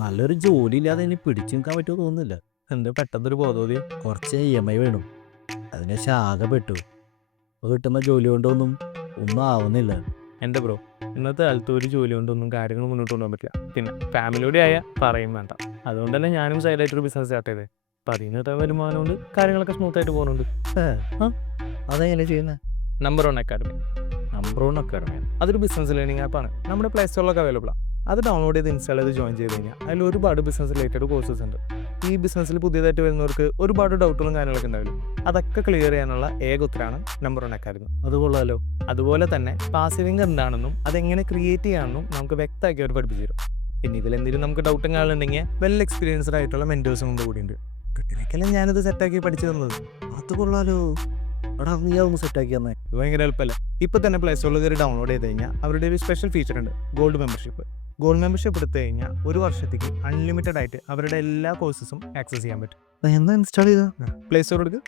നല്ലൊരു ജോലി ഇല്ലാതെ ഇനി പിടിച്ചു നിൽക്കാൻ പറ്റുമോ തോന്നുന്നില്ല. എന്ത് പെട്ടെന്നൊരു ബോധോദയം? കുറച്ച് EMI വേണം. അതിന് ആകെ പെട്ടു. ഇപ്പോൾ കിട്ടുന്ന ജോലി കൊണ്ടൊന്നും ഒന്നും ആവുന്നില്ല. എൻ്റെ ബ്രോ, ഇന്നത്തെ കാലത്ത് ഒരു ജോലി കൊണ്ടൊന്നും കാര്യങ്ങൾ മുന്നോട്ട് കൊണ്ടുപോകാൻ പറ്റില്ല. പിന്നെ ഫാമിലിയോടെ ആയാൽ പറയും വേണ്ട. അതുകൊണ്ട് തന്നെ ഞാനും സൈഡായിട്ടൊരു ബിസിനസ് സ്റ്റാർട്ട് ചെയ്തേ. അപ്പം അതിൽ നിന്ന് വരുമാനം കൊണ്ട് കാര്യങ്ങളൊക്കെ സ്മൂത്തായിട്ട് പോകുന്നുണ്ട്. അതെങ്ങനെ ചെയ്യുന്നത്? Number 1 academy. Number 1 academy. അതൊരു ബിസിനസ് ലേണിംഗ് ആപ്പാണ്. നമ്മുടെ പ്ലേ സ്റ്റോറിലൊക്കെ അവൈലബിൾ ആണ്. അത് ഡൗൺലോഡ് ചെയ്ത് ഇൻസ്റ്റാൾ ചെയ്ത് ജോയിൻ ചെയ്ത് കഴിഞ്ഞാൽ അതിൽ ഒരുപാട് ബിസിനസ് റിലേറ്റഡ് കോഴ്സസ് ഉണ്ട്. ഈ ബിസിനസ്സിൽ പുതിയതായിട്ട് വരുന്നവർക്ക് ഒരുപാട് ഡൗട്ടുകളും കാര്യങ്ങളൊക്കെ ഉണ്ടാവില്ല. അതൊക്കെ ക്ലിയർ ചെയ്യാനുള്ള ഏക ഉത്തരമാണ് നമ്പർ 1 അക്കാഡമി. അത് കൊള്ളാലോ. അതുപോലെ തന്നെ പാസീവ് ഇൻകം എന്താണെന്നും അതെങ്ങനെ ക്രിയേറ്റ് ചെയ്യാമെന്നും നമുക്ക് വ്യക്തമാക്കി അവർ പഠിപ്പിച്ചു തരും. പിന്നെ ഇതിലെന്തെങ്കിലും നമുക്ക് ഡൗട്ടും കാണുന്നുണ്ടെങ്കിൽ വെൽ എക്സ്പീരിയൻസ്ഡ് ആയിട്ടുള്ള മെൻറ്റേഴ്സും കൂടെ കൂടിയുണ്ട്. കിട്ടണേക്കെല്ലാം ഞാനിത് സെറ്റാക്കി പഠിച്ചു തന്നത്. അത് കൊള്ളാലോ. എടാ നീ അതൊന്ന് സെറ്റാക്കി തന്നെ. ഇത് ഭയങ്കര എളുപ്പമല്ലേ? ഇപ്പോൾ തന്നെ പ്ലേ സ്റ്റോറിൽ കയറി ഡൗൺലോഡ് ചെയ്ത് കഴിഞ്ഞാൽ അവരുടെ ഒരു സ്പെഷ്യൽ ഫീച്ചർ ഉണ്ട്, ഗോൾഡ് മെമ്പർഷിപ്പ്. ഗോൾഡ് മെമ്പർഷിപ്പ് എടുത്തു കഴിഞ്ഞാൽ ഒരു വർഷത്തേക്ക് അൺലിമിറ്റഡ് ആയിട്ട് അവരുടെ എല്ലാ കോഴ്സസും ആക്സസ് ചെയ്യാൻ പറ്റും. എന്നാ ഇൻസ്റ്റാൾ ചെയ്താ? പ്ലേ സ്റ്റോർ എടുക്കുക.